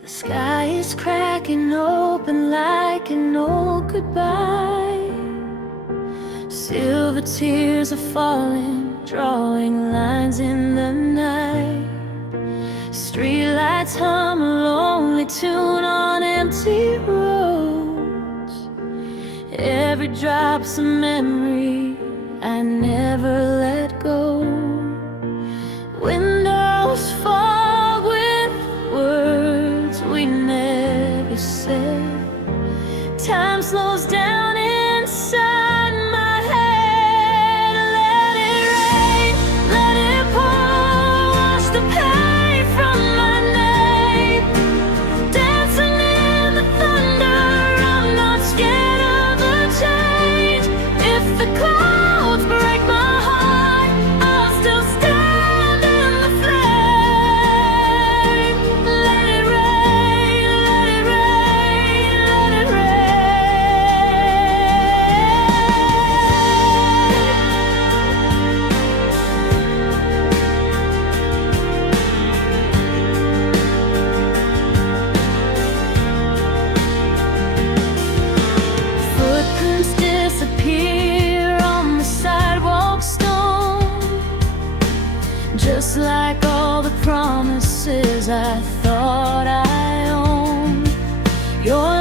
The sky is cracking open like an old goodbye. Silver tears are falling, drawing lines in the night. Streetlights hum a lonely tune on empty roads. Every drop's a memory I never let go. Windows fall with words we never said. Time slows down inside my head. Let it rain, let it pour, wash the pain from my name. Dancing in the thunder, I'm not scared of the change. If the clouds break my heart, I'll still stand in the flame. Let it rain, let it rain, let it rain. Footprints disappear on the sidewalk stone, just like all the promises I thought I owned. Your